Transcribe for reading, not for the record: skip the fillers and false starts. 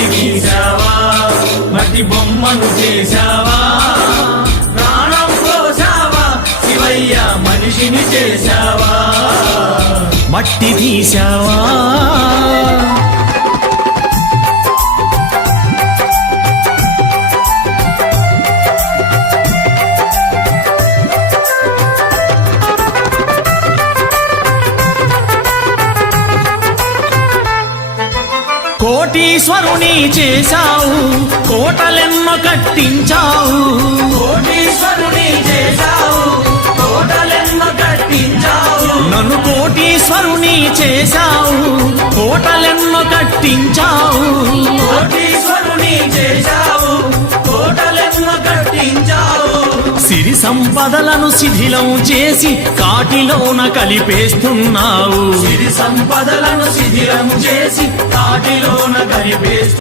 మట్టి తీసావా మట్టి బొమ్మను చేశావా ప్రాణం పోసావా శివయ్య మనిషిని చేశావా మట్టి తీసావా కోటీశ్వరుని చేశావు కోటలెన్నో కట్టించావు కోటీశ్వరుని చేశావు కోటలెన్నో కట్టించావు నన్ను కోటీశ్వరుని చేశావు కోటలెన్నో కట్టించావు కోటీశ్వరుని చేశావు కోటలెన్నో కట్టించావు సిరి సంపదలను శిథిలం చేసి కాటిలోన కలిపేస్తున్నావు సిరి సంపదలను శిథిలం చేసి కాటిలోన కలిపేస్తున్నావు